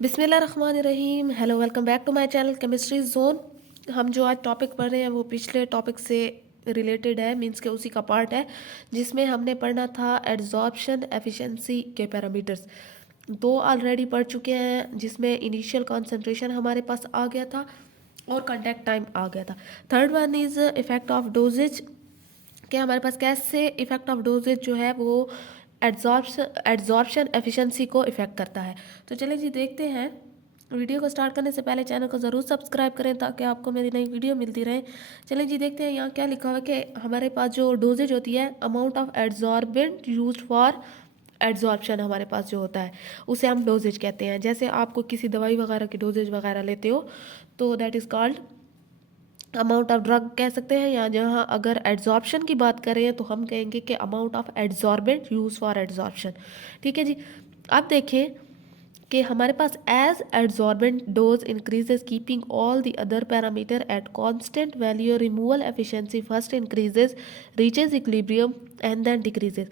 बिस्मिल्लाहिर्रहमानिर्रहीम। Hello, welcome back to my channel chemistry zone. हम जो आज टॉपिक पढ़ रहे हैं वो पिछले टॉपिक से रिलेटेड है, मींस के उसी का पार्ट है जिसमें हमने पढ़ना था एड्जॉर्प्शन एफिशिएंसी के पैरामीटर्स। दो ऑलरेडी पढ़ चुके हैं जिसमें इनिशियल कंसंट्रेशन हमारे पास आ गया था और कांटेक्ट टाइम आ गया था। Third one is effect of dosages, कि हमारे पास कैसे इफेक्ट ऑफ डोजेज जो है वो एड्जॉर्प्शन एफिशिएंसी को इफ़ेक्ट करता है। तो चलिए जी देखते हैं। वीडियो को स्टार्ट करने से पहले चैनल को ज़रूर सब्सक्राइब करें ताकि आपको मेरी नई वीडियो मिलती रहे। चलिए जी देखते हैं यहाँ क्या लिखा हुआ है कि हमारे पास जो डोजेज होती है, amount of adsorbent used for adsorption हमारे पास जो होता है उसे हम डोजेज कहते हैं। जैसे आपको किसी दवाई वगैरह की डोजेज वगैरह लेते हो तो that is called amount of drug कह सकते हैं, या जहाँ अगर एड्जॉर्प्शन की बात करें तो हम कहेंगे कि amount of adsorbent use for adsorption. ठीक है जी। अब देखें कि हमारे पास as adsorbent dose increases keeping all the other parameter at constant value, removal efficiency first increases, reaches equilibrium and then decreases.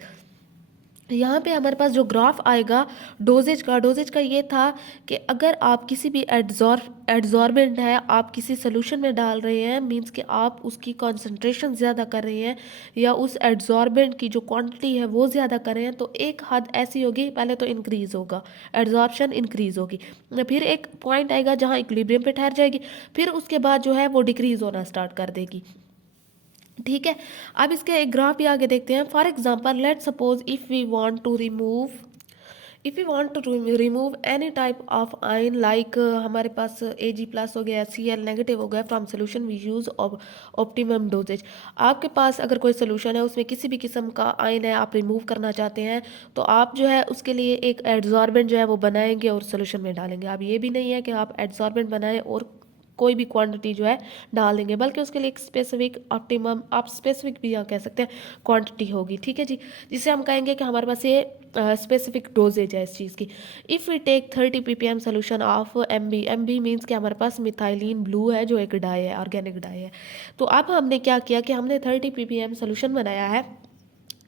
यहाँ पे हमारे पास जो ग्राफ आएगा डोजेज का ये था कि अगर आप किसी भी एड्जॉर्बेंट है आप किसी सोल्यूशन में डाल रहे हैं, मींस कि आप उसकी कंसंट्रेशन ज़्यादा कर रहे हैं या उस एड्जॉर्बेंट की जो क्वांटिटी है वो ज़्यादा कर रहे हैं, तो एक हद ऐसी होगी, पहले तो इंक्रीज़ होगा, एड्जॉर्प्शन इंक्रीज़ होगी, फिर एक पॉइंट आएगा जहाँ इक्विलिब्रियम पे ठहर जाएगी, फिर उसके बाद जो है वो डिक्रीज़ होना स्टार्ट कर देगी। ठीक है। अब इसके एक ग्राफ भी आगे देखते हैं। For example let suppose if we want to remove any type of ion, like हमारे पास Ag+ हो गया, Cl- हो गया from solution, we use optimum dosages. आपके पास अगर कोई सोल्यूशन है उसमें किसी भी किस्म का आयन है आप रिमूव करना चाहते हैं तो आप जो है उसके लिए एक एड्जॉर्बेंट जो है वो बनाएंगे और सोल्यूशन में डालेंगे। अब ये भी नहीं है कि आप एड्जॉर्बेंट बनाएं और कोई भी क्वांटिटी जो है डाल देंगे, बल्कि उसके लिए एक स्पेसिफिक ऑप्टिमम, आप स्पेसिफिक भी यहाँ कह सकते हैं, क्वांटिटी होगी। ठीक है जी, जिसे हम कहेंगे कि हमारे पास ये स्पेसिफिक डोजेज है इस चीज़ की। If we take 30 ppm solution of M B means कि हमारे पास मिथाइलिन ब्लू है जो एक डाई है, ऑर्गेनिक डाई है। तो अब हमने क्या किया कि हमने 30 ppm सोल्यूशन बनाया है।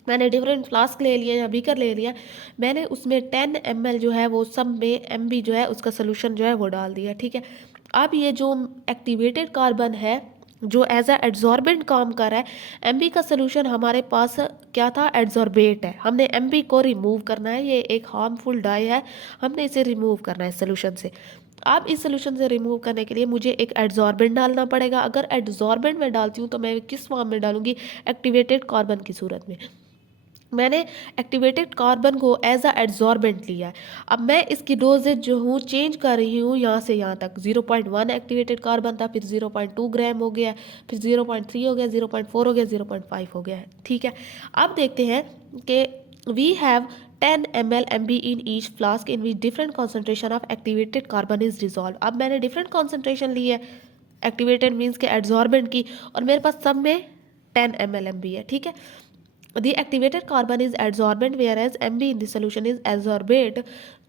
मैंने डिफरेंट फ्लास्क ले लिया या बीकर ले लिया, मैंने उसमें 10 ml जो है वो सब में एम जो है उसका सोल्यूशन जो है वो डाल दिया। ठीक है। अब ये जो एक्टिवेटेड कार्बन है जो एज अ एड्जॉर्बेंट काम कर रहा है, एम का सोल्यूशन हमारे पास क्या था, एड्जॉर्बेट है। हमने एम को रिमूव करना है, ये एक हार्मफुल डाई है, हमने इसे रिमूव करना है सोल्यूशन से। अब इस सोल्यूशन से रिमूव करने के लिए मुझे एक एड्जॉर्बेंट डालना पड़ेगा। अगर एड्जॉर्बेंट में डालती हूँ तो मैं किस फॉर्म में डालूंगी, एक्टिवेटेड कार्बन की सूरत में। मैंने एक्टिवेटेड कार्बन को एज अ एड्जॉर्बेंट लिया है। अब मैं इसकी डोजेज जो हूँ चेंज कर रही हूँ यहाँ से यहाँ तक। 0.1 एक्टिवेटेड कार्बन था, फिर 0.2 ग्राम हो गया, फिर 0.3 हो गया, 0.4 हो गया, 0.5 हो गया है। ठीक है। अब देखते हैं कि we have 10 ml MB in each flask in which different concentration of activated carbon is dissolve. अब मैंने डिफरेंट कॉन्सेंट्रेशन ली है एक्टिवेटेड मीन्स के एड्जॉर्बेंट की, और मेरे पास सब में 10 ml MB है। ठीक है। The activated carbon is adsorbent whereas MB in the solution is adsorbate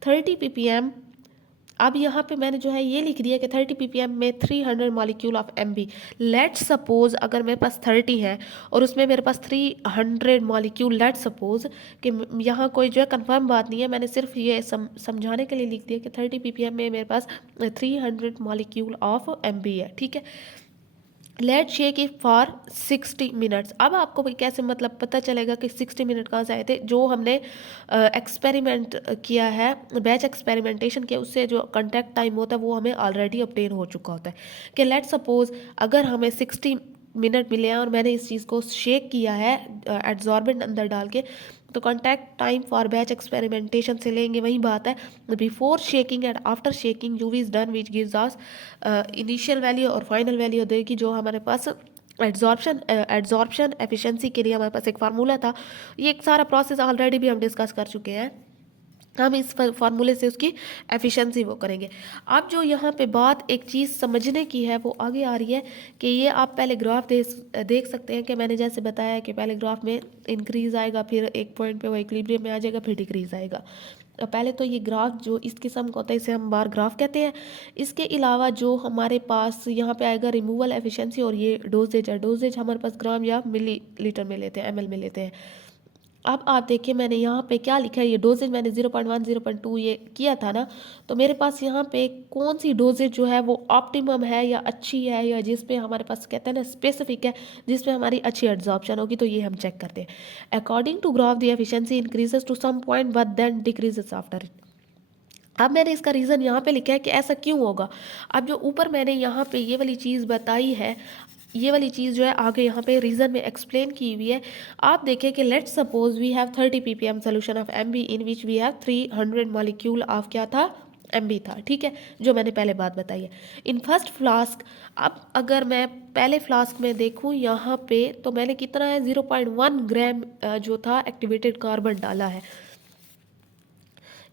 30 ppm। अब यहाँ पे मैंने जो है ये लिख दिया कि 30 ppm में 300 molecule of MB। Let suppose अगर मेरे पास 30 है और उसमें मेरे पास 300 मॉलिक्यूल, लेट सपोज कि यहाँ कोई जो है कंफर्म बात नहीं है, मैंने सिर्फ ये समझाने के लिए लिख दिया कि 30 ppm में मेरे पास 300 मॉलिक्यूल ऑफ MB है। ठीक है। Let shake it for 60 minutes. अब आपको कैसे मतलब पता चलेगा कि 60 मिनट कहाँ से आए थे, जो हमने एक्सपेरिमेंट किया है, बैच एक्सपेरिमेंटेशन किया, उससे जो कंटेक्ट टाइम होता है वो हमें ऑलरेडी ऑब्टेन हो चुका होता है। कि लेट सपोज अगर हमें 60 मिनट मिले हैं और मैंने इस चीज़ को शेक किया है एड्जॉर्बेंट अंदर डाल के, तो contact time for batch experimentation से लेंगे, वही बात है, before shaking and after shaking UV is done which gives us initial value और फाइनल वैल्यू देगी, जो हमारे पास एड्जॉर्प्शन एफिशिएंसी के लिए हमारे पास एक फार्मूला था। ये एक सारा प्रोसेस ऑलरेडी भी हम डिस्कस कर चुके हैं, हम इस फार्मूले से उसकी एफिशिएंसी वो करेंगे। अब जो यहाँ पे बात एक चीज़ समझने की है वो आगे आ रही है कि ये आप पहले ग्राफ देख सकते हैं कि मैंने जैसे बताया कि पहले ग्राफ में इंक्रीज़ आएगा, फिर एक पॉइंट पे वो इक्विलिब्रियम में आ जाएगा, फिर डिक्रीज़ आएगा। पहले तो ये ग्राफ जो इस किस्म का होता है इसे हम बार ग्राफ कहते हैं। इसके अलावा जो हमारे पास यहाँ पे आएगा रिमूवल एफिशिएंसी, और ये डोजेज है। डोजेज हमारे पास ग्राम या मिली लीटर में लेते हैं, ml में लेते हैं। अब आप देखिए मैंने यहाँ पे क्या लिखा है, ये डोजेज मैंने 0.1 0.2 ये किया था ना, तो मेरे पास यहाँ पे कौन सी डोजेज जो है वो ऑप्टिमम है या अच्छी है, या जिस पे हमारे पास कहते हैं ना स्पेसिफिक है, जिस पे हमारी अच्छी एब्जॉर्प्शन होगी, तो ये हम चेक करते हैं। According to graph the efficiency increases to some point but then decreases after it. अब मैंने इसका रीज़न यहाँ पे लिखा है कि ऐसा क्यों होगा। अब जो ऊपर मैंने यहाँ पे ये वाली चीज़ बताई है, ये वाली चीज़ जो है आगे यहाँ पे रीज़न में एक्सप्लेन की हुई है। आप देखें कि let's suppose we have 30 ppm solution of M B in which we have 300 molecule of क्या था, एम बी था, ठीक है, जो मैंने पहले बात बताई है। इन फर्स्ट फ्लास्क, अब अगर मैं पहले फ्लास्क में देखूँ यहाँ पे, तो मैंने कितना है 0.1 ग्राम जो था एक्टिवेटेड कार्बन डाला है।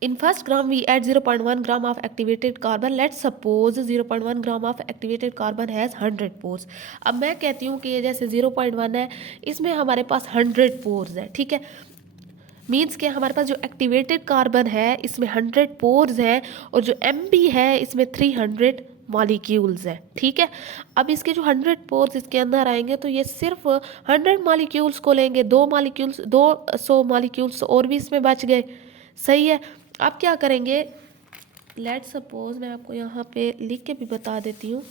In first gram we add 0.1 gram of activated carbon. Let's suppose 0.1 gram of activated carbon has 100 pores. अब मैं कहती हूँ कि ये जैसे 0.1 है, इसमें हमारे पास 100 पोर्स है, ठीक है। मीन्स कि हमारे पास जो एक्टिवेटेड कार्बन है इसमें 100 पोर्स हैं, और जो एम बी है इसमें 300 मॉलिक्यूल्स है, ठीक है। अब इसके जो 100 पोर्स इसके अंदर आएंगे, तो ये सिर्फ 100 मॉलिक्यूल्स को लेंगे, 200 मॉलिक्यूल्स और भी इसमें बच गए, सही है। अब क्या करेंगे, लेट्स सपोज मैं आपको यहाँ पे लिख के भी बता देती हूँ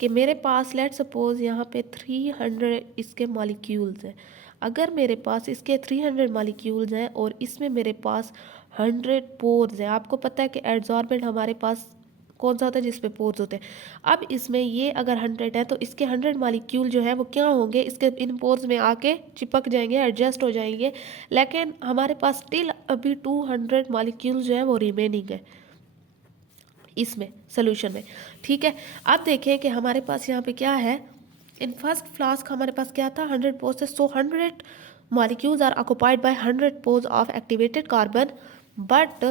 कि मेरे पास लेट्स सपोज यहाँ पे 300 इसके मॉलिक्यूल्स हैं। अगर मेरे पास इसके 300 मॉलिक्यूल्स हैं और इसमें मेरे पास 100 पोर्स हैं, आपको पता है कि एड्सॉर्बेंट हमारे पास कौन सा होता है, जिसपे पोर्स होते हैं। अब इसमें ये अगर 100 है, तो इसके 100 मॉलिक्यूल जो है वो क्या होंगे, इसके इन पोर्स में आके चिपक जाएंगे, एडजस्ट हो जाएंगे, लेकिन हमारे पास स्टिल अभी 200 मॉलिक्यूल जो है वो रिमेनिंग है इसमें सोल्यूशन में, ठीक है। अब देखें कि हमारे पास यहाँ पे क्या है। इन फर्स्ट फ्लास्क हमारे पास क्या था, 100 पोर्स है, so 100 molecules are occupied by 100 pores of activated carbon, but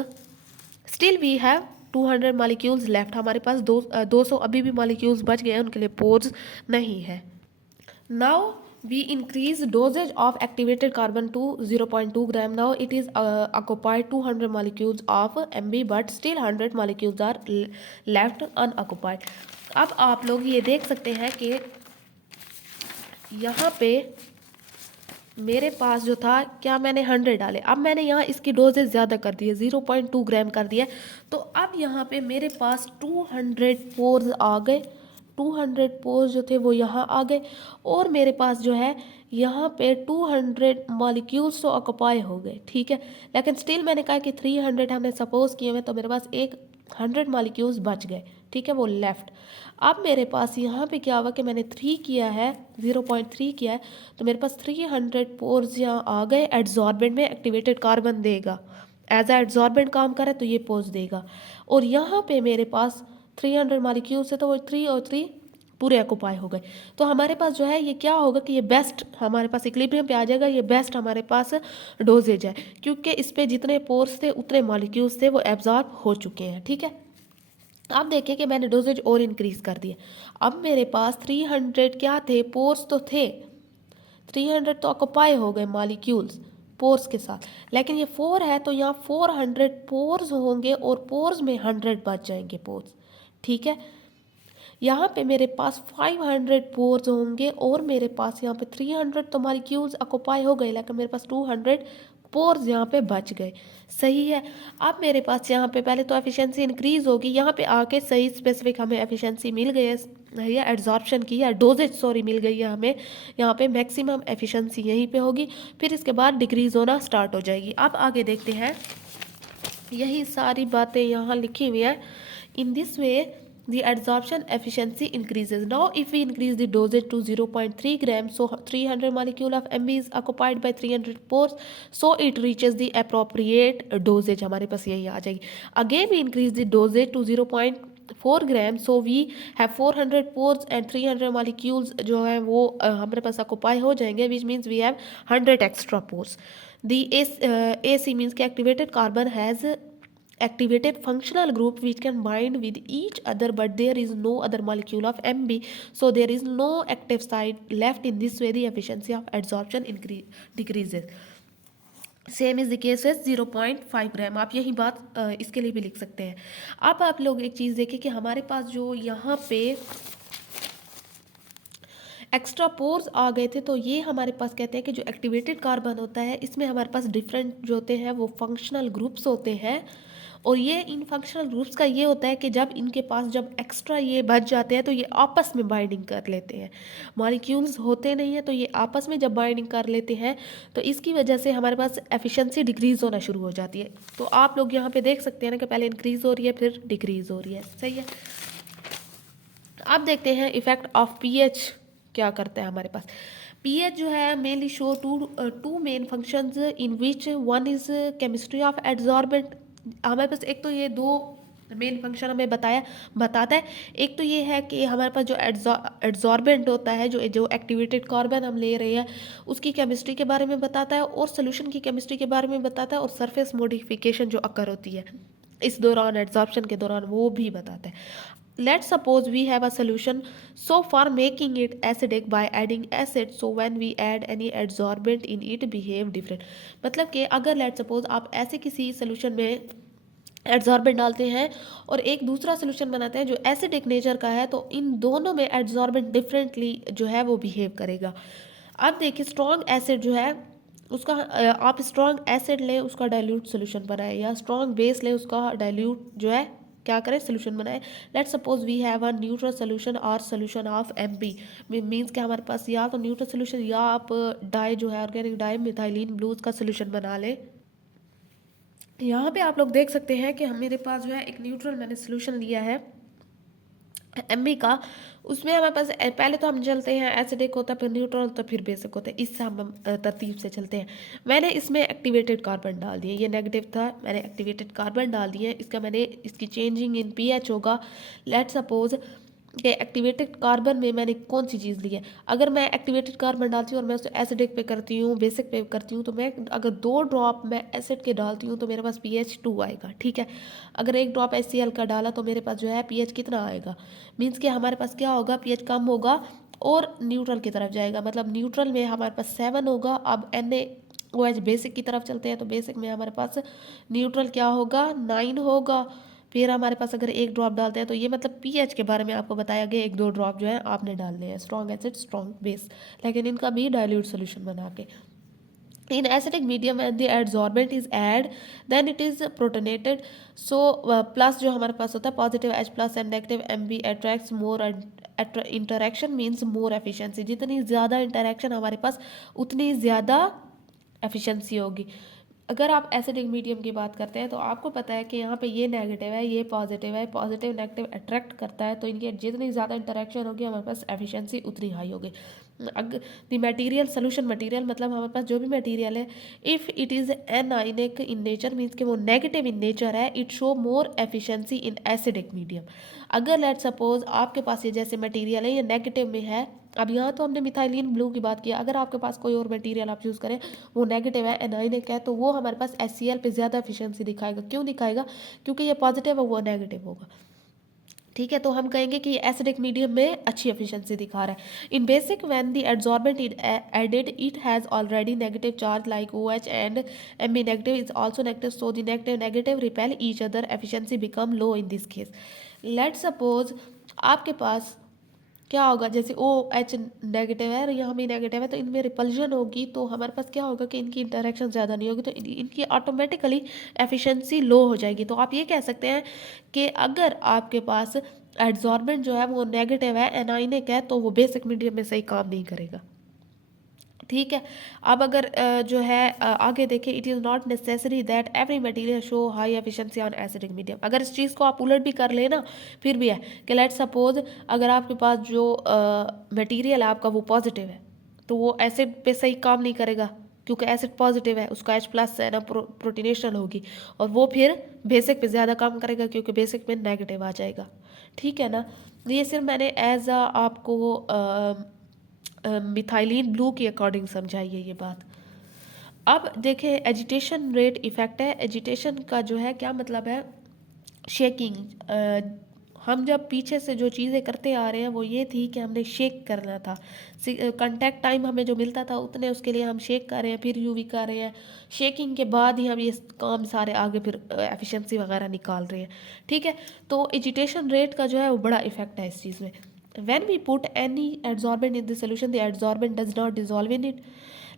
still we have 200 molecules left. हमारे पास 200 अभी भी मॉलिक्यूल्स बच गए हैं, उनके लिए पोर्स नहीं है। Now we increase dosage of activated carbon to 0.2 gram. Now it is occupied 200 molecules of Mb, but still 100 molecules are left unoccupied. अब आप लोग ये देख सकते हैं कि यहाँ पे मेरे पास जो था, क्या मैंने 100 डाले, अब मैंने यहाँ इसकी डोजेज ज़्यादा कर दी है, 0.2 ग्राम कर दिया है, तो अब यहाँ पे मेरे पास 200 पोर्स आ गए, 200 पोर्स जो थे वो यहाँ आ गए, और मेरे पास जो है यहाँ पे 200 मॉलिक्यूल्स तो ऑक्युपाई हो गए, ठीक है। लेकिन स्टिल मैंने कहा कि 300 हमने सपोज किए हुए, तो मेरे पास एक 100 मॉलिक्यूल्स बच गए, ठीक है, वो लेफ्ट। अब मेरे पास यहाँ पे क्या हुआ कि मैंने 3 किया है, 0.3 किया है, तो मेरे पास 300 पोर्स यहाँ आ गए। एड्सॉर्बेंट में एक्टिवेटेड कार्बन देगा, एज ए एड्सॉर्बेंट काम करे तो ये पोर्स देगा, और यहाँ पे मेरे पास 300 मॉलिक्यूल्स है, तो वो 3 और 3 पूरे ऑक्युपाई हो गए। तो हमारे पास जो है ये क्या होगा कि ये बेस्ट हमारे पास इक्विलिब्रियम पे आ जाएगा, ये बेस्ट हमारे पास डोजेज है, क्योंकि इस पे जितने पोर्स थे उतने मॉलिक्यूल्स थे वो एब्जॉर्ब हो चुके हैं, ठीक है। अब देखें कि मैंने डोजेज और इंक्रीज कर दिया। अब मेरे पास 300 क्या थे, पोर्स तो थे, 300 तो ऑक्युपाई हो गए मॉलिक्यूल्स पोर्स के साथ, लेकिन ये 4 है, तो यहाँ 400 पोर्स होंगे और पोर्स में 100 बच जाएंगे पोर्स, ठीक है। यहाँ पे मेरे पास 500 पोर्स होंगे, और मेरे पास यहाँ पे 300 तो मॉलिक्यूल्स ऑक्युपाई हो गए, लेकिन मेरे पास 200 पोर्स यहाँ पे बच गए, सही है। अब मेरे पास यहाँ पे पहले तो एफिशिएंसी इंक्रीज होगी, यहाँ पे आके सही स्पेसिफिक हमें एफिशिएंसी मिल गई है, या एड्सॉर्प्शन की या डोजेज सॉरी मिल गई है हमें, यहाँ पे मैक्सिमम एफिशिएंसी यहीं पे होगी, फिर इसके बाद डिक्रीज होना स्टार्ट हो जाएगी। अब आगे देखते हैं, यही सारी बातें यहाँ लिखी हुई हैं। इन this way the adsorption efficiency increases. Now if we increase the dosage to 0.3 grams, so 300 molecule of Mb is occupied by 300 pores, so it reaches the appropriate dosage, हमारे पास यही आ जाएगी। Again we increase the dosage to 0.4 grams, so we have 400 pores and 300 molecules जो है वो हमारे पास occupy हो जाएंगे, which means we have 100 extra pores. The AC means कि activated carbon has activated functional group which can bind with each other, but there is no other molecule of Mb, so there is no active site left. In this way the efficiency of adsorption decreases. Same is the case है 0.5 ग्राम। आप यही बात इसके लिए भी लिख सकते हैं। अब आप लोग एक चीज़ देखें कि हमारे पास जो यहाँ पे एक्स्ट्रा पोर्स आ गए थे, तो ये हमारे पास कहते हैं कि जो एक्टिवेटेड कार्बन होता है इसमें हमारे पास डिफरेंट जो होते हैं वो फंक्शनल ग्रुप्स होते हैं। और ये इन फंक्शनल ग्रुप्स का ये होता है कि जब इनके पास जब एक्स्ट्रा ये बच जाते हैं तो ये आपस में बाइंडिंग कर लेते हैं। मॉलिक्यूल्स होते नहीं हैं तो ये आपस में जब बाइंडिंग कर लेते हैं तो इसकी वजह से हमारे पास एफिशिएंसी डिक्रीज़ होना शुरू हो जाती है। तो आप लोग यहाँ पे देख सकते हैं ना कि पहले इंक्रीज़ हो रही है फिर डिक्रीज़ हो रही है, सही है। अब देखते हैं इफेक्ट ऑफ पीएच क्या करता है हमारे पास। पीएच जो है mainly show two main functions in which one is chemistry of adsorbent. हमारे पास एक तो ये दो मेन फंक्शन हमें बताता है। एक तो ये है कि हमारे पास जो एड्जॉर्बेंट होता है, जो जो एक्टिवेटेड कार्बन हम ले रहे हैं उसकी केमिस्ट्री के बारे में बताता है, और सोल्यूशन की केमिस्ट्री के बारे में बताता है, और सरफेस मॉडिफिकेशन जो अकर होती है इस दौरान एड्जॉर्प्शन के दौरान वो भी बताता है। Let's suppose we have a solution, so for making it acidic by adding acid, so when we add any adsorbent in it behave different। मतलब कि अगर let's suppose आप ऐसे किसी solution में एड्जॉर्बेंट डालते हैं और एक दूसरा सोल्यूशन बनाते हैं जो एसिडिक नेचर का है, तो इन दोनों में एड्जॉर्बेंट डिफरेंटली जो है वो बिहेव करेगा। अब देखिए स्ट्रॉन्ग एसिड जो है उसका आप स्ट्रॉन्ग एसिड ले उसका डाइल्यूट सोल्यूशन बनाए, या स्ट्रॉन्ग बेस ले उसका डाइल्यूट जो है क्या करें सोल्यूशन बनाए। Let's suppose we have a neutral solution और सोल्यूशन ऑफ एमपी। मीन्स कि हमारे पास या तो न्यूट्रल सोल्यूशन या आप डाई जो है ऑर्गेनिक डाई मिथाइलिन ब्लूज का सोल्यूशन बना ले। यहाँ पे आप लोग देख सकते हैं कि हम मेरे पास जो है एक न्यूट्रल मैंने सोल्यूशन लिया है एमबी का। उसमें हमारे पास पहले तो हम चलते हैं एसिडिक होता है फिर न्यूट्रल होता है फिर बेसिक होता है, इससे हम तरतीब से चलते हैं। मैंने इसमें एक्टिवेटेड कार्बन डाल दिए, ये नेगेटिव था, मैंने एक्टिवेटेड कार्बन डाल दिए। इसका मैंने इसकी चेंजिंग इन पीएच होगा। लेट सपोज कि एक्टिवेटेड कार्बन में मैंने कौन सी चीज़ ली है। अगर मैं एक्टिवेटेड कार्बन डालती हूँ और मैं उसे एसिडिक पे करती हूँ बेसिक पे करती हूँ, तो मैं अगर 2 ड्रॉप मैं एसिड के डालती हूँ तो मेरे पास pH 2 आएगा, ठीक है। अगर 1 ड्रॉप HCl का डाला तो मेरे पास जो है pH कितना आएगा। मीन्स कि हमारे पास क्या होगा, pH कम होगा और न्यूट्रल की तरफ जाएगा। मतलब न्यूट्रल में हमारे पास 7 होगा। अब NaOH बेसिक की तरफ चलते हैं तो बेसिक में हमारे पास न्यूट्रल क्या होगा 9 होगा। फिर हमारे पास अगर 1 ड्रॉप डालते हैं तो ये मतलब पीएच के बारे में आपको बताया गया 1-2 ड्रॉप जो है आपने डालने हैं, स्ट्रॉन्ग एसिड स्ट्रॉन्ग बेस, लेकिन इनका भी डाइल्यूट सोल्यूशन बना के। In acidic medium and the adsorbent is add, then it is protonated। so plus जो हमारे पास होता है positive H plus and negative MB attracts more interaction means more efficiency. जितनी ज़्यादा इंटरेक्शन हमारे पास उतनी ज़्यादा एफिशिएंसी होगी। अगर आप एसिडिक मीडियम की बात करते हैं तो आपको पता है कि यहाँ पे ये नेगेटिव है ये पॉजिटिव है, पॉजिटिव नेगेटिव अट्रैक्ट करता है, तो इनकी जितनी ज़्यादा इंटरेक्शन होगी हमारे पास एफिशिएंसी उतनी हाई होगी। अगर द मटेरियल सोल्यूशन मटेरियल मतलब हमारे पास जो भी मटेरियल है if it is anionic in nature means कि वो नेगेटिव इन नेचर है, it show more efficiency in acidic medium. अगर लेट सपोज आपके पास ये जैसे मटेरियल है ये नेगेटिव में है, अब यहाँ तो हमने मिथाइलिन ब्लू की बात की, अगर आपके पास कोई और मटेरियल आप यूज़ करें वो नेगेटिव है एनाइनिक है, तो वो हमारे पास HCl पे ज़्यादा एफिशिएंसी दिखाएगा। क्यों दिखाएगा, क्योंकि ये पॉजिटिव है वो नेगेटिव होगा, ठीक है। तो हम कहेंगे कि एसिडिक मीडियम में अच्छी एफिशिएंसी दिखा रहा है। In basic when the adsorbent is added it has already negative charge like OH and MB negative is also negative, so the negative repel each other, efficiency become low in this case. Let suppose आपके पास क्या होगा, जैसे OH negative है और यहाँ भी negative है तो इनमें रिपल्जन होगी, तो हमारे पास क्या होगा कि इनकी इंटरेक्शन ज़्यादा नहीं होगी, तो इनकी ऑटोमेटिकली एफिशिएंसी लो हो जाएगी। तो आप ये कह सकते हैं कि अगर आपके पास एड्सॉर्बेंट जो है वो नेगेटिव है एनाइनिक है तो वो बेसिक मीडियम में सही काम नहीं करेगा, ठीक है। अब अगर जो है आगे देखें, it is not necessary that every material show high efficiency on acidic medium. अगर इस चीज़ को आप उलट भी कर लेना फिर भी है कि लेट सपोज अगर आपके पास जो मटेरियल है आपका वो पॉजिटिव है तो वो एसिड पे सही काम नहीं करेगा, क्योंकि एसिड पॉजिटिव है उसका H प्लस है ना प्रोटीनेशन होगी, और वो फिर बेसिक पे ज़्यादा काम करेगा क्योंकि बेसिक में नेगेटिव आ जाएगा, ठीक है ना। ये सिर्फ मैंने एज आपको मिथाइलिन ब्लू के अकॉर्डिंग समझाइए ये बात। अब देखें एजिटेशन रेट इफेक्ट है। एजिटेशन का जो है क्या मतलब है, शेकिंग। हम जब पीछे से जो चीज़ें करते आ रहे हैं वो ये थी कि हमने शेक करना था, कांटेक्ट टाइम हमें जो मिलता था उतने उसके लिए हम शेक कर रहे हैं फिर यूवी कर रहे हैं, शेकिंग के बाद ही हम ये काम सारे आगे फिर एफिशिएंसी वगैरह निकाल रहे हैं, ठीक है। तो एजिटेशन रेट का जो है वो बड़ा इफेक्ट है इस चीज़ में। When we put any adsorbent in the solution, the adsorbent does not dissolve in it.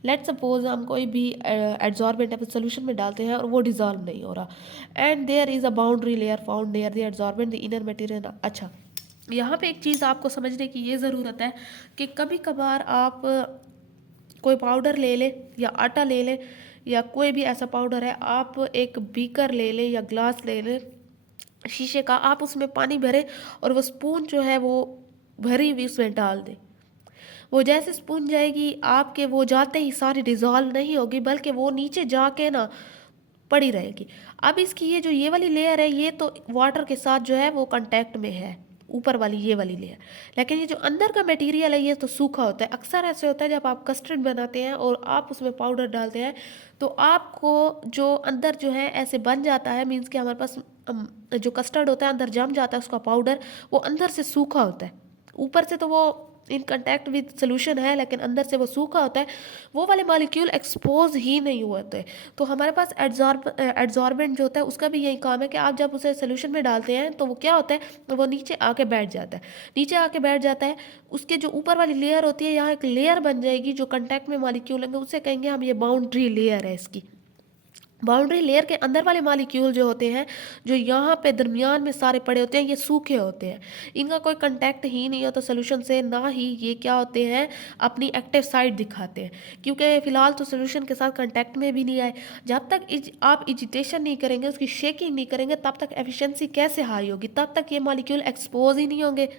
Let suppose हम कोई भी एड्जॉर्बेंट अपने सोल्यूशन में डालते हैं और वो डिजॉल्व नहीं हो रहा, and there is a boundary layer found near the adsorbent the inner material. अच्छा, यहाँ पे एक चीज़ आपको समझने की ये ज़रूरत है कि कभी कभार आप कोई पाउडर ले ले या आटा ले ले या कोई भी ऐसा पाउडर है, आप एक बीकर ले ले या ग्लास ले ले शीशे का, आप उसमें पानी भरे और वो स्पून जो है वो भरी हुई उसमें डाल दें। वो जैसे स्पून जाएगी आपके, वो जाते ही सारी डिज़ोल्व नहीं होगी बल्कि वो नीचे जाके ना पड़ी रहेगी। अब इसकी ये जो ये वाली लेयर है ये तो वाटर के साथ जो है वो कांटेक्ट में है, ऊपर वाली ये वाली लेयर, लेकिन ये जो अंदर का मटेरियल है ये तो सूखा होता है। अक्सर ऐसे होता है जब आप कस्टर्ड बनाते हैं और आप उसमें पाउडर डालते हैं तो आपको जो अंदर जो है ऐसे बन जाता है, मीन्स कि हमारे पास जो कस्टर्ड होता है अंदर जम जाता है उसका पाउडर, वो अंदर से सूखा होता है। ऊपर से तो वो इन कंटैक्ट विद सोल्यूशन है लेकिन अंदर से वो सूखा होता है, वो वाले मॉलिक्यूल एक्सपोज ही नहीं होते। तो हमारे पास एड्जॉर्बेंट जो होता है उसका भी यही काम है कि आप जब उसे सोल्यूशन में डालते हैं तो वो क्या होता है, वो नीचे आके बैठ जाता है। नीचे आके बैठ जाता है, उसके जो ऊपर वाली लेयर होती है यहाँ एक लेयर बन जाएगी, जो कंटैक्ट में मॉलिक्यूल होंगे उसे कहेंगे हम ये बाउंड्री लेयर है। इसकी बाउंड्री लेयर के अंदर वाले मॉलिक्यूल जो होते हैं, जो यहाँ पे दरमियान में सारे पड़े होते हैं, ये सूखे होते हैं, इनका कोई कांटेक्ट ही नहीं होता सोल्यूशन से, ना ही ये क्या होते हैं अपनी एक्टिव साइड दिखाते हैं, क्योंकि फ़िलहाल तो सोल्यूशन के साथ कांटेक्ट में भी नहीं आए। जब तक आप इजिटेशन नहीं करेंगे, उसकी शेकिंग नहीं करेंगे, तब तक एफिशिएंसी कैसे हाई होगी, तब तक ये मॉलिक्यूल एक्सपोज ही नहीं होंगे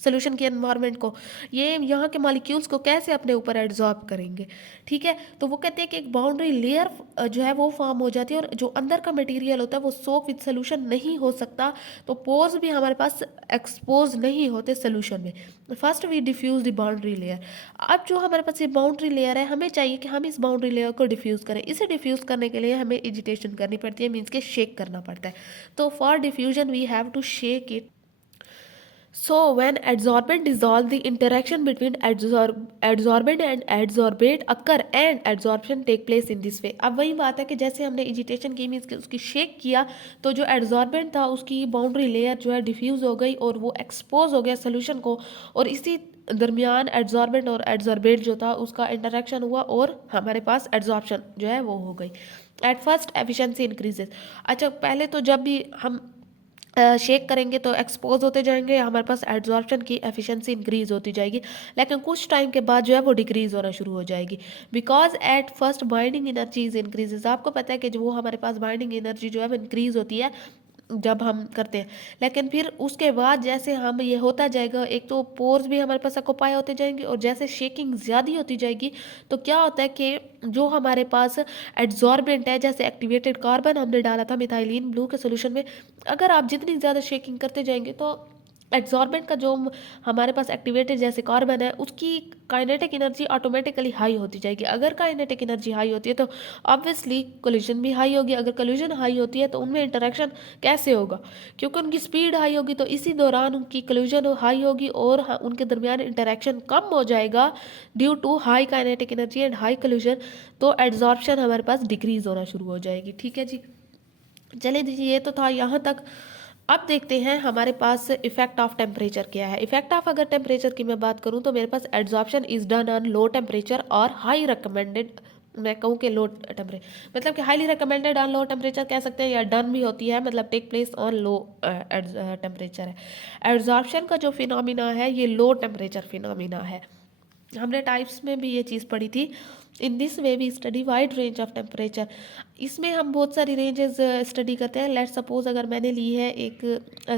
सोल्यूशन के एनवायरनमेंट को, ये यहाँ के मॉलिक्यूल्स को कैसे अपने ऊपर एब्जॉर्ब करेंगे। ठीक है, तो वो कहते हैं कि एक बाउंड्री लेयर जो है वो फॉर्म हो जाती है और जो अंदर का मटेरियल होता है वो सोक विद सोल्यूशन नहीं हो सकता, तो पोर्स भी हमारे पास एक्सपोज नहीं होते सोल्यूशन में। First we diffuse the boundary layer. अब जो हमारे पास ये बाउंड्री लेयर है, हमें चाहिए कि हम इस बाउंड्री लेयर को डिफ्यूज़ करें। इसे डिफ्यूज़ करने के लिए हमें एजिटेशन करनी पड़ती है, मीन्स के शेक करना पड़ता है। तो for diffusion we have to shake it. So when adsorbent dissolve, the interaction between adsorbent and adsorbate occur and adsorption take place in this way। अब वही बात है कि जैसे हमने एजिटेशन की, मीन्स उसकी शेक किया, तो जो एड्जॉर्बेंट था उसकी बाउंड्री लेयर जो है डिफ्यूज़ हो गई और वो एक्सपोज हो गया सोल्यूशन को, और इसी दरमियान एड्जॉर्बेंट और एड्जॉर्बेट जो था उसका इंटरेक्शन हुआ और हमारे पास एड्जॉर्प्शन जो है वो हो गई। At first efficiency increases. अच्छा, पहले तो जब भी हम शेक करेंगे तो एक्सपोज होते जाएंगे, हमारे पास एड्जॉर्प्शन की एफिशिएंसी इंक्रीज होती जाएगी, लेकिन कुछ टाइम के बाद जो है वो डिक्रीज होना शुरू हो जाएगी, because at first binding energy is increases. आपको पता है कि जो वो हमारे पास बाइंडिंग एनर्जी जो है वो इंक्रीज होती है जब हम करते हैं, लेकिन फिर उसके बाद जैसे हम ये होता जाएगा, एक तो पोर्स भी हमारे पास ऑक्यूपाई होते जाएंगे और जैसे शेकिंग ज़्यादा होती जाएगी तो क्या होता है कि जो हमारे पास एड्जॉर्बेंट है, जैसे एक्टिवेटेड कार्बन हमने डाला था मिथाइलिन ब्लू के सोल्यूशन में, अगर आप जितनी ज़्यादा शेकिंग करते जाएंगे तो एड्जॉर्बेंट का जो हमारे पास एक्टिवेटेड जैसे कार्बन है उसकी काइनेटिक एनर्जी ऑटोमेटिकली हाई होती जाएगी। अगर काइनेटिक एनर्जी हाई होती है तो ऑब्वियसली कोलिजन भी हाई होगी। अगर कोलिजन हाई होती है तो उनमें इंटरेक्शन कैसे होगा, क्योंकि उनकी स्पीड हाई होगी, तो इसी दौरान उनकी कोलिजन हाई होगी और उनके दरमियान इंटरेक्शन कम हो जाएगा due to high kinetic energy and high collision, तो एड्जॉर्प्शन हमारे पास डिक्रीज होना शुरू हो जाएगी। ठीक है जी, चले दीजिए, ये तो था यहाँ तक। अब देखते हैं हमारे पास इफेक्ट ऑफ टेम्परेचर क्या है। इफेक्ट ऑफ अगर टेम्परेचर की मैं बात करूँ तो मेरे पास adsorption is done on low temperature और हाई रिकमेंडेड, मैं कहूँ कि लो टेम्परेचर मतलब कि highly recommended on low temperature कह सकते हैं, या डन भी होती है, मतलब take place on low temperature है। एड्जॉर्प्शन का जो फिनोमिना है ये लो टेम्परेचर फिनोमिना है। हमने टाइप्स में भी ये चीज़ पढ़ी थी। In this way we study wide range of temperature. इसमें हम बहुत सारी रेंजेस स्टडी करते हैं। लेट सपोज अगर मैंने ली है एक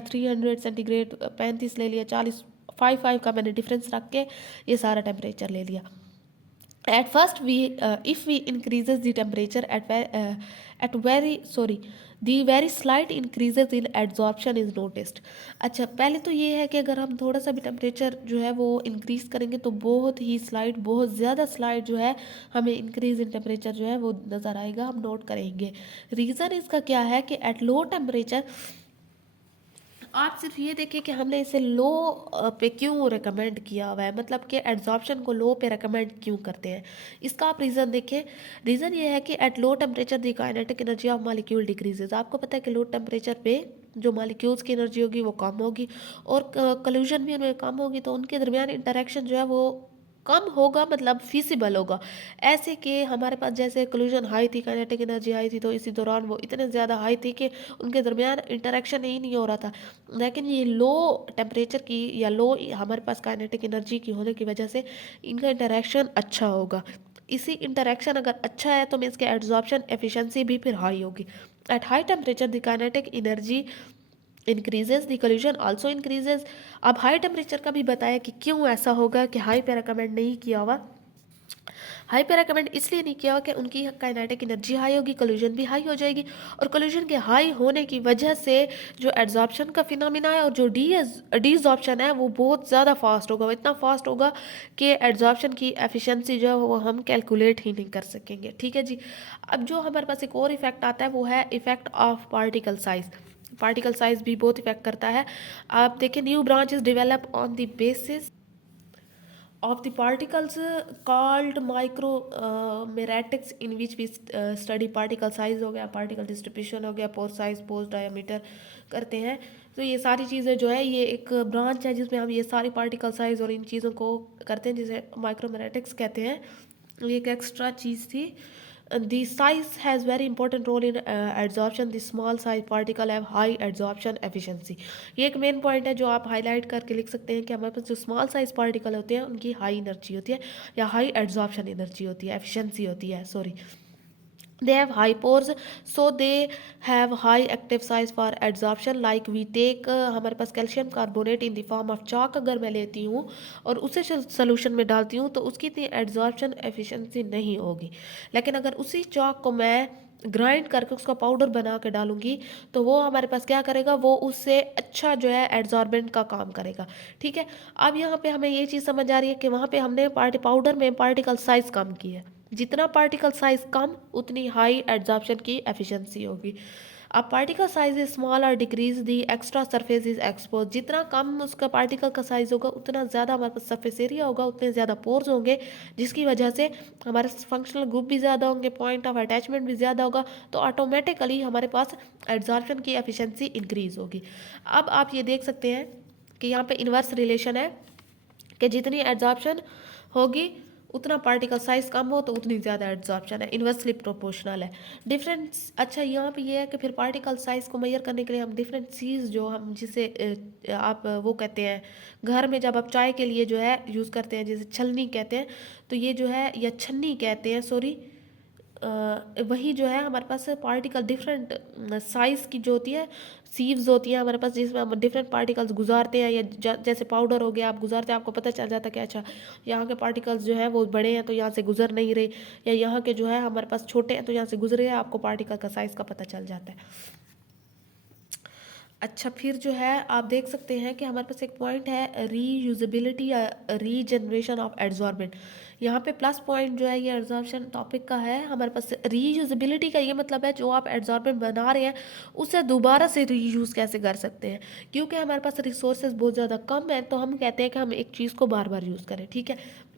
300 सेंटीग्रेड, 35 ले लिया, 40, 5 का मैंने डिफरेंस रख के ये सारा टेम्परेचर ले लिया। At first if we increases the temperature the very slight increases in adsorption is noticed। अच्छा, पहले तो ये है कि अगर हम थोड़ा सा भी टेम्परेचर जो है वो इंक्रीज करेंगे तो बहुत ही स्लाइट, बहुत ज़्यादा स्लाइट जो है हमें इंक्रीज इन टेम्परेचर जो है वो नज़र आएगा, हम नोट करेंगे। रीज़न इसका क्या है कि एट लो टेम्परेचर आप सिर्फ ये देखिए कि हमने इसे लो पे क्यों रिकमेंड किया हुआ है, मतलब कि एड्जॉर्प्शन को लो पे रिकमेंड क्यों करते हैं। इसका आप रीज़न देखिए। रीज़न ये है कि at low temperature the kinetic energy of molecule decreases. आपको पता है कि लो टेम्परेचर पे जो मॉलिक्यूल्स की एनर्जी होगी वो कम होगी और कल्यूजन भी उनमें कम होगी, तो उनके दरमियान इंटरेक्शन जो है वो कम होगा, मतलब फिजिबल होगा। ऐसे कि हमारे पास जैसे कल्यूजन हाई थी, काइनेटिक एनर्जी हाई थी, तो इसी दौरान वो इतने ज़्यादा हाई थी कि उनके दरमियान इंटरेक्शन ही नहीं हो रहा था। लेकिन ये लो टेम्परेचर की या लो हमारे पास काइनेटिक एनर्जी की होने की वजह से इनका इंटरेक्शन अच्छा होगा। इसी इंटरेक्शन अगर अच्छा है तो मीन्स के एड्जॉर्प्शन एफिशिएंसी भी फिर हाई होगी। At high temperature the kinetic energy increases, the collision also increases. अब हाई टेम्परेचर का भी बताया कि क्यों ऐसा होगा कि हाई पे रिकमेंड नहीं किया हुआ। हाई पे रिकमेंड इसलिए नहीं किया हुआ कि उनकी काइनेटिक एनर्जी हाई होगी, कोलिजन भी हाई हो जाएगी, और कोलिजन के हाई होने की वजह से जो एड्जॉर्प्शन का फिनोमिना है और जो डीजॉर्प्शन है वो बहुत ज़्यादा फास्ट होगा। वो इतना फास्ट होगा कि एड्जॉर्प्शन की एफिशिएंसी जो है वो हम कैलकुलेट ही नहीं कर सकेंगे। ठीक है जी। अब जो हमारे पास एक और इफेक्ट आता है वो है effect of particle size. Particle size भी बहुत इफेक्ट करता है। आप देखिए, new branches develop on the basis of the particles called micromeritics, in which we study particle size हो गया, particle distribution हो गया, pore size, pore diameter करते हैं। तो ये सारी चीज़ें जो है ये एक ब्रांच है जिसमें हम ये सारी पार्टिकल साइज और इन चीज़ों को करते हैं, जिसे माइक्रोमेरेटिक्स कहते हैं। ये एक एक्स्ट्रा चीज़ थी। The size has very important role in adsorption. The small size particle have high adsorption efficiency. ये एक मेन पॉइंट है जो आप हाईलाइट करके लिख सकते हैं कि हमारे पास जो स्मॉल साइज पार्टिकल होते हैं उनकी हाई एनर्जी होती है या हाई एड्जॉर्प्शन एनर्जी होती है, एफिशिएंसी होती है, sorry. They have high pores, so they have high active size for adsorption. Like we take हमारे पास calcium carbonate in the form of chalk अगर मैं लेती हूँ और उसे सोल्यूशन में डालती हूँ तो उसकी इतनी एड्जॉर्प्शन एफिशिएंसी नहीं होगी। लेकिन अगर उसी चाक को मैं ग्राइंड करके उसका पाउडर बना के डालूंगी तो वो हमारे पास क्या करेगा, वो उससे अच्छा जो है एड्जॉर्बेंट का काम करेगा। ठीक है। अब यहाँ पे हमें ये चीज़ समझ आ रही है कि वहाँ पे हमने पाउडर में पार्टिकल साइज कम की है। जितना पार्टिकल साइज कम उतनी हाई एड्जॉर्प्शन की एफिशिएंसी होगी। अब पार्टिकल साइज इज स्मॉल और decrease the extra surface is expose. जितना कम उसका पार्टिकल का साइज होगा उतना ज़्यादा हमारे पास सरफेस एरिया होगा, उतने ज़्यादा पोर्स होंगे, जिसकी वजह से हमारे फंक्शनल ग्रुप भी ज़्यादा होंगे, पॉइंट ऑफ अटैचमेंट भी ज़्यादा होगा, तो ऑटोमेटिकली हमारे पास एड्जॉर्प्शन की एफिशिएंसी इंक्रीज होगी। अब आप ये देख सकते हैं कि यहाँ पे इन्वर्स रिलेशन है कि जितनी एड्जॉर्प्शन होगी उतना पार्टिकल साइज कम हो तो उतनी ज़्यादा एड्जॉर्प्शन है, इन्वर्सली प्रोपोर्शनल है। डिफरेंस अच्छा यहाँ पे ये है कि फिर पार्टिकल साइज को मेजर करने के लिए हम डिफरेंट चीज़ जो हम जिसे आप वो कहते हैं घर में जब आप चाय के लिए जो है यूज़ करते हैं, जैसे छलनी कहते हैं, तो ये जो है या छन्नी कहते हैं, सॉरी, वही जो है हमारे पास पार्टिकल डिफरेंट साइज़ की जो होती है, सीव्स होती हैं हमारे पास, जिसमें हम डिफरेंट पार्टिकल्स गुजारते हैं, या जैसे पाउडर हो गया आप गुजारते हैं, आपको पता चल जाता है कि अच्छा यहाँ के पार्टिकल्स जो है वो बड़े हैं तो यहाँ से गुजर नहीं रहे, या यहाँ के जो है हमारे पास छोटे हैं तो यहाँ से गुजर गए, आपको पार्टिकल का साइज़ का पता चल जाता है। अच्छा, फिर जो है आप देख सकते हैं कि हमारे पास एक पॉइंट है रीयूजेबिलिटी या रीजनरेशन ऑफ एड्जॉर्बेंट। यहाँ पे प्लस पॉइंट जो है ये एड्जॉर्प्शन टॉपिक का है। हमारे पास रीयूजेबिलिटी का ये मतलब है जो आप एड्जॉर्बेंट बना रहे हैं उसे दोबारा से रीयूज़ कैसे कर सकते हैं, क्योंकि हमारे पास रिसोर्सेज बहुत ज़्यादा कम है तो हम कहते हैं कि हम एक चीज़ को बार बार यूज़ करें। ठीक है।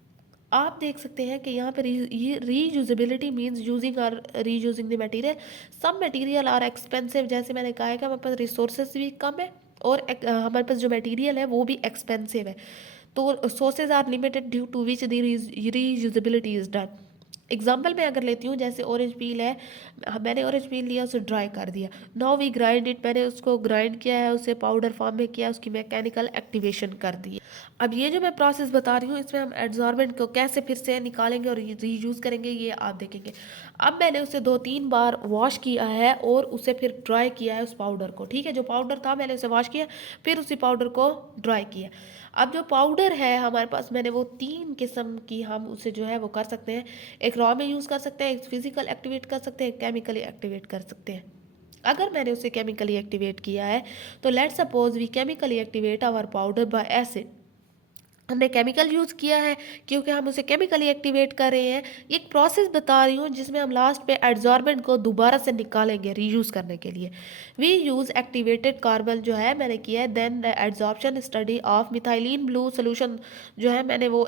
आप देख सकते हैं कि यहाँ पे रीयूजेबिलिटी मीन्स यूजिंग और रीयूजिंग द मटेरियल। सब मटेरियल आर एक्सपेंसिव, जैसे मैंने कहा है कि हमारे पास रिसोर्सेज भी कम है और हमारे पास जो मटेरियल है वो भी एक्सपेंसिव है, तो sources are limited due to which the reusability is done. Example मैं अगर लेती हूँ, जैसे ऑरेंज पील है, मैंने ऑरेंज पील लिया, उसे ड्राई कर दिया, नाउ वी ग्राइंड इट, मैंने उसको ग्राइंड किया है, उसे पाउडर फॉर्म में किया, उसकी मैकेनिकल एक्टिवेशन कर दी। अब ये जो मैं प्रोसेस बता रही हूँ इसमें हम एड्जॉर्बेंट को कैसे फिर से निकालेंगे और रीयूज़ करेंगे ये आप देखेंगे। अब मैंने उसे 2-3 बार वॉश किया है और उसे फिर ड्राई किया है उस पाउडर को। ठीक है, जो पाउडर था मैंने उसे वॉश किया, फिर उसी पाउडर को ड्राई किया। अब जो पाउडर है हमारे पास, मैंने वो 3 किस्म की हम उसे जो है वो कर सकते हैं। एक रॉ में यूज़ कर सकते हैं, एक फिजिकल एक्टिवेट कर सकते हैं, केमिकली एक्टिवेट कर सकते हैं। अगर मैंने उसे केमिकली एक्टिवेट किया है तो let's suppose we chemically activate our powder by acid. हमने केमिकल यूज़ किया है क्योंकि हम उसे केमिकली एक्टिवेट कर रहे हैं। ये एक प्रोसेस बता रही हूँ जिसमें हम लास्ट पे एड्जॉर्बेंट को दोबारा से निकालेंगे रीयूज़ करने के लिए। वी यूज़ एक्टिवेटेड कार्बन जो है मैंने किया है, then adsorption study of methylene blue solution जो है मैंने वो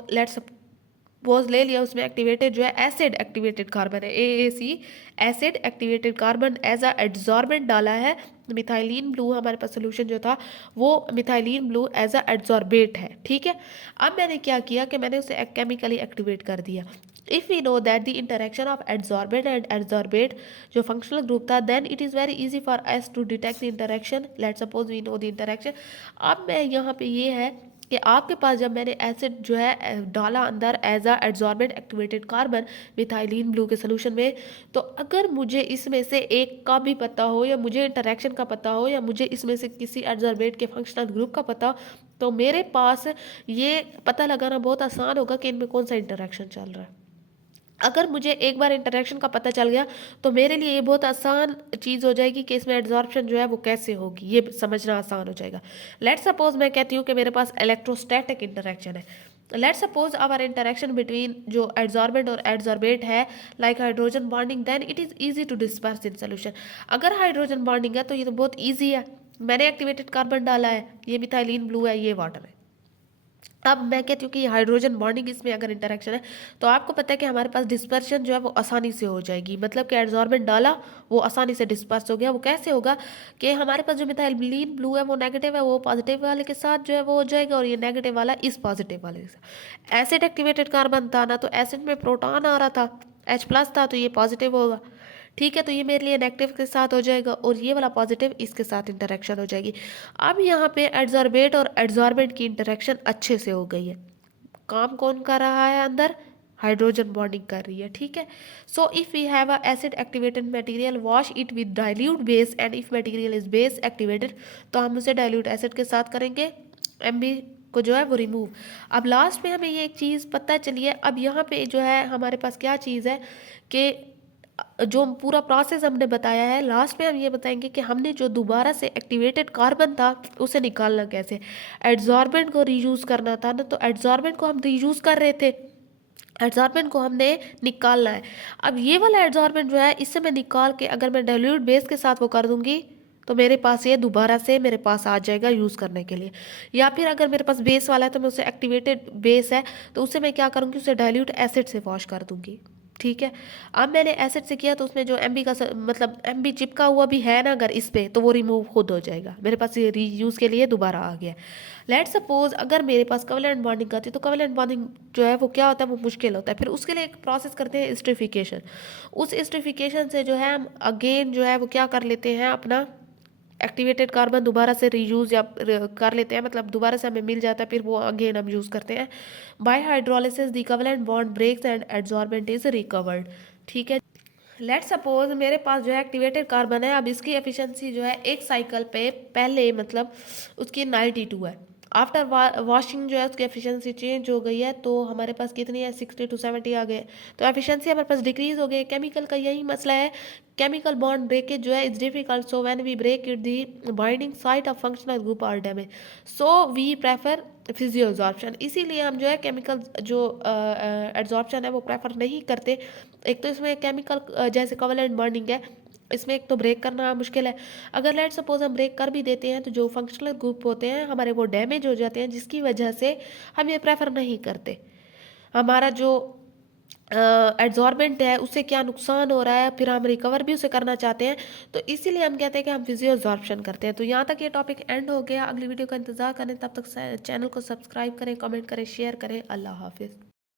पोज ले लिया, उसमें एक्टिवेटेड जो है एसिड एक्टिवेटेड कार्बन है, AAC acid activated carbon as a adsorbent डाला है। मिथाइलिन ब्लू हमारे पास सोल्यूशन जो था वो methylene blue as a adsorbate है, ठीक है। अब मैंने क्या किया कि मैंने उसे केमिकली एक्टिवेट कर दिया। If we know that the interaction of adsorbent and adsorbate जो फंक्शनल ग्रुप था, then it is very easy for us to detect the interaction. Let's suppose we know the interaction. अब मैं यहाँ पे ये है कि आपके पास जब मैंने एसिड जो है डाला अंदर as a adsorbent activated carbon methylene blue के सोल्यूशन में, तो अगर मुझे इसमें से एक का भी पता हो, या मुझे इंटरेक्शन का पता हो, या मुझे इसमें से किसी एड्सॉर्बेट के फंक्शनल ग्रुप का पता हो, तो मेरे पास ये पता लगाना बहुत आसान होगा कि इनमें कौन सा इंटरेक्शन चल रहा है। अगर मुझे एक बार इंटरेक्शन का पता चल गया तो मेरे लिए ये बहुत आसान चीज़ हो जाएगी कि इसमें एड्सॉर्प्शन जो है वो कैसे होगी, ये समझना आसान हो जाएगा। लेट्स सपोज मैं कहती हूँ कि मेरे पास इलेक्ट्रोस्टैटिक इंटरेक्शन है। Let's suppose our interaction between जो एड्सॉर्बेंट और एड्सॉर्बेट है like hydrogen bonding, then it is easy to disperse in solution. अगर हाइड्रोजन बॉन्डिंग है तो ये तो बहुत ईजी है, मैंने एक्टिवेटेड कार्बन डाला है, ये मिथाइलिन ब्लू है, ये वाटर है। अब मैं कहती हूँ कि हाइड्रोजन बॉन्डिंग इसमें अगर इंटरेक्शन है तो आपको पता है कि हमारे पास डिस्पर्शन जो है वो आसानी से हो जाएगी, मतलब कि एड्सॉर्बेंट डाला वो आसानी से डिस्पर्स हो गया। वो कैसे होगा कि हमारे पास जो मिथाइलिन ब्लू है वो नेगेटिव है, वो पॉजिटिव वाले के साथ जो है वो हो जाएगा, और ये नेगेटिव वाला इस पॉजिटिव वाले के साथ। एसिड एक्टिवेटेड कार्बन था ना, तो एसिड में प्रोटॉन आ रहा था, H+ था, तो ये पॉजिटिव होगा, ठीक है। तो ये मेरे लिए नेगेटिव के साथ हो जाएगा, और ये वाला पॉजिटिव इसके साथ इंटरेक्शन हो जाएगी। अब यहाँ पे एड्सॉर्बेट और एड्सॉर्बेंट की इंटरेक्शन अच्छे से हो गई है। काम कौन कर रहा है अंदर? हाइड्रोजन बॉन्डिंग कर रही है, ठीक है। So if we have a acid activated material, wash it with dilute base, and if material is base activated, तो हम उसे डाइल्यूट एसिड के साथ करेंगे, MB को जो है वो रिमूव। अब लास्ट में हमें ये एक चीज़ पता चली है। अब यहाँ पे जो है हमारे पास क्या चीज़ है कि जो पूरा प्रोसेस हमने बताया है, लास्ट में हम ये बताएंगे कि हमने जो दोबारा से एक्टिवेटेड कार्बन था उसे निकालना कैसे। एड्सॉर्बेंट को रीयूज करना था ना, तो एड्सॉर्बेंट को हम रीयूज कर रहे थे, एड्सॉर्बेंट को हमने निकालना है। अब ये वाला एड्सॉर्बेंट जो है इससे मैं निकाल के अगर मैं डाइल्यूट बेस के साथ वो कर दूंगी तो मेरे पास ये दोबारा से मेरे पास आ जाएगा यूज़ करने के लिए। या फिर अगर मेरे पास बेस वाला है तो मैं उसे एक्टिवेटेड बेस है तो उसे मैं क्या करूँगी, उसे डाइल्यूट एसिड से वॉश कर दूंगी, ठीक है। अब मैंने एसिड से किया तो उसमें जो MB का मतलब MB चिपका हुआ भी है ना अगर इस पे, तो वो रिमूव खुद हो जाएगा, मेरे पास ये रीयूज़ के लिए दोबारा आ गया। लेट्स सपोज अगर मेरे पास कोवेलेंट बॉन्डिंग आती है, तो कोवेलेंट बॉन्डिंग जो है वो क्या होता है, वो मुश्किल होता है। फिर उसके लिए एक प्रोसेस करते हैं एस्टरिफिकेशन। उस एस्टरिफिकेशन से जो है हम अगेन जो है वो क्या कर लेते हैं, अपना एक्टिवेटेड कार्बन दोबारा से रीयूज या कर लेते हैं, मतलब दोबारा से हमें मिल जाता है, फिर वो अगेन हम यूज़ करते हैं। By hydrolysis the covalent bond breaks and adsorbent is recovered, ठीक है। लेट्स सपोज मेरे पास जो है एक्टिवेटेड कार्बन है, अब इसकी एफिशिएंसी जो है एक साइकिल पे पहले मतलब उसकी 92 है। आफ्टर वॉशिंग जो है उसकी एफिशिएंसी चेंज हो गई है, तो हमारे पास कितनी है, 60 to 70 आ गए, तो एफिशिएंसी हमारे पास डिक्रीज हो गई। केमिकल का यही मसला है, केमिकल बॉन्ड ब्रेकेज जो है is difficult, so when we break it the binding site of functional group are damage, so we prefer physio absorption. इसीलिए हम जो है केमिकल जो एब्जॉर्प्शन है वो प्रेफर नहीं करते। एक तो इसमें केमिकल जैसे कोवेलेंट बॉन्डिंग है, इसमें एक तो ब्रेक करना मुश्किल है। अगर लेट सपोज हम ब्रेक कर भी देते हैं तो जो फंक्शनल ग्रुप होते हैं हमारे वो डैमेज हो जाते हैं, जिसकी वजह से हम ये प्रेफर नहीं करते। हमारा जो एड्सॉर्बेंट है उससे क्या नुकसान हो रहा है, फिर हम रिकवर भी उसे करना चाहते हैं, तो इसीलिए हम कहते हैं कि हम फिजियो एब्जॉर्प्शन करते हैं। तो यहाँ तक ये टॉपिक एंड हो गया, अगली वीडियो का इंतजार करें, तब तक चैनल को सब्सक्राइब करें, कमेंट करें, शेयर करें। अल्लाह हाफिज़।